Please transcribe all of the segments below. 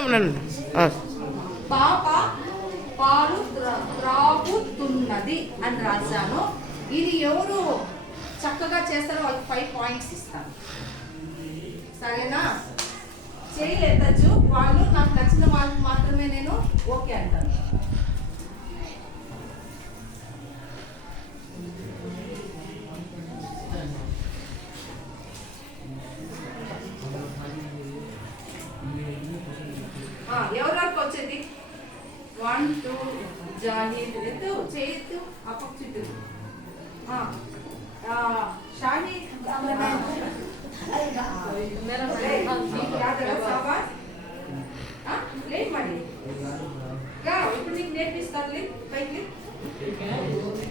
Madam పాప పాలు త్రాగుతున్నది అని రాశాను. ఇది ఎవరు చక్కగా చేస్తారో వాళ్ళకి ఫైవ్ పాయింట్స్ ఇస్తాను. సరేనా? చేయలేదు వాళ్ళు నాకు నచ్చిన వాళ్ళకి మాత్రమే నేను ఓకే అంటాను. ఆ, ఎవరి వరకు వచ్చేది వన్ టూ జాహీద్ ఎత్తు చేయొద్దు ఆ పక్క చుట్టూ? ఆ, లేదు మరి? ఇప్పుడు నీకు నేర్పిస్తానులే పైకి.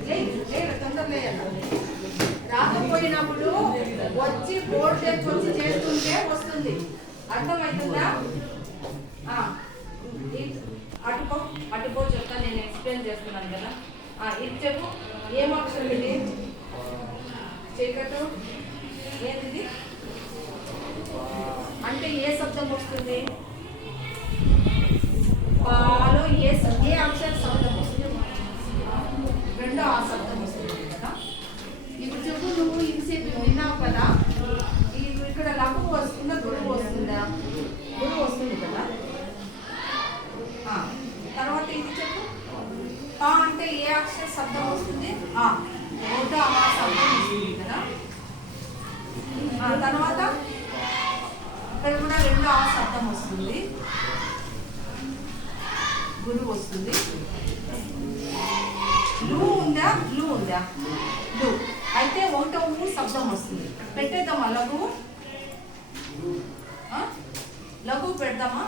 లే, లే, తొందర. రాకపోయినప్పుడు వచ్చి బోర్డు వచ్చి చేస్తుంటే వస్తుంది. అర్థమవుతుందా ఆ, ఈ- అటుపో అటుపో చెప్తా నేను ఎక్స్ప్లెయిన్ చేస్తున్నాను కదా ఆ, ఇది చెప్పు ఏం చీకటు. ఏంటిది? అంటే ఏ శబ్దం వస్తుంది పాలో ఏ శ- ఏ అక్షర శబ్దం వస్తుంది రెండో ఆ శబ్దం వస్తుంది కదా ఇప్పుడు చెప్పు నువ్వు ఇంతసేపు విన్నావు కదా ఈ ఇక్కడ లఘు వస్తుందా గురువు వస్తుందా గురువు వస్తుంది కదా ఆ, తర్వాత ఇది చెప్పు పా అంటే ఏ అక్షర శబ్దం వస్తుంది ఆ ఒకటో ఆ శబ్దం వస్తుంది కదా ఆ, తర్వాత ఇక్కడ కూడా రెండు ఆ శబ్దం వస్తుంది. గురువు వస్తుంది. లూ ఉందా? లూ ఉందా? లూ. అయితే ఒకటో ఊ శబ్దం వస్తుంది. పెట్టేద్దామా? లఘు? లఘు పెడదామా?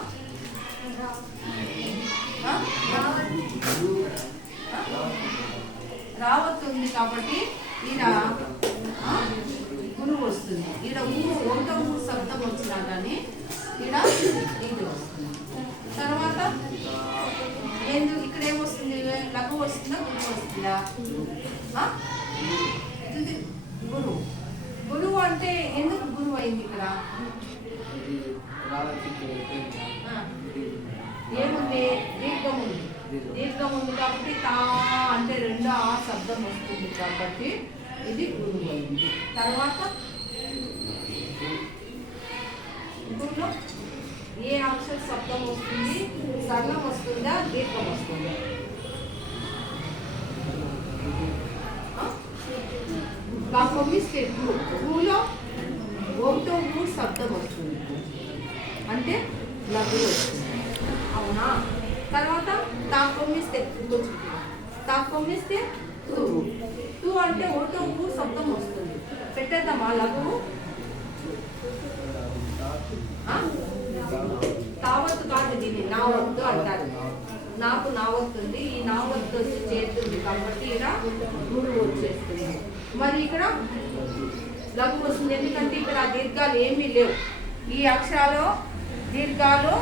రావత్ ఉంది కాబట్టి ఈడ గురువు వస్తుంది ఈడ ఊ ఒకటో ఊ శబ్దం వచ్చినా కానీ ఈడ ఇది వస్తుంది. తర్వాత ఏంది? ఇక్కడ ఏమొస్తుంది? లఘు వస్తుందా? గురువు వస్తుందా? ఇది గురువు. గురువు అంటే ఎందుకు గురువు అయింది ఇక్కడ. ఏముంది? దీర్ఘం ఉంది. దీర్ఘం ఉంది కాబట్టి తా అంటే రెండు ఆ శబ్దం వస్తుంది కాబట్టి ఇది గురువు అయింది తర్వాత గురులో ఏ అక్షర శబ్దం వస్తుంది? సరళం వస్తుందా? దీర్ఘం వస్తుందా? ఆ? బాగా పంపిస్తే గు గులో ఒకటో శబ్దం వస్తుంది. అంటే లఘు వస్తుంది. అవునా? తర్వాత తా కొమ్మిస్తే తా కొమ్మిస్తే అంటే ఒకటో ఊ శబ్దం వస్తుంది. పెట్టేద్దామా లఘువు తావత్తు కాదు దీన్ని నావత్తు అంటారు. నాకు నావత్తుంది ఈ నావత్తు వచ్చి చేరుతుంది కాబట్టి ఇక్కడ గురువు వచ్చేస్తుంది మరి ఇక్కడ లఘు వస్తుంది. ఎందుకంటే ఇక్కడ ఆ దీర్ఘాలు ఏమీ లేవు. ఈ అక్షరాలు దీర్ఘాలు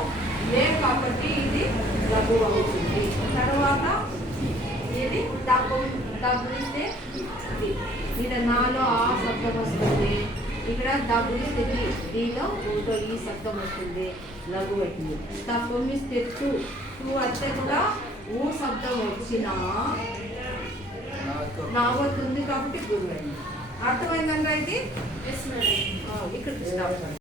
లేవు కాబట్టి ఇది లఘు అవుతుంది. తర్వాత ఇది తగ్గు తగ్గిస్తే ఇక్కడ నాలో ఆ శబ్దం వస్తుంది. ఇక్కడ తగ్గిస్తే దీలో ఊటో ఈ శబ్దం వస్తుంది. లఘు పెట్టింది. తప్పమిస్తే టూ టూ అంటే కూడా ఊ శబ్దం వచ్చినా నావతుంది కాబట్టి గురువు అయింది అర్థమైందండి ఆ, ఇక్కడ స్టాప్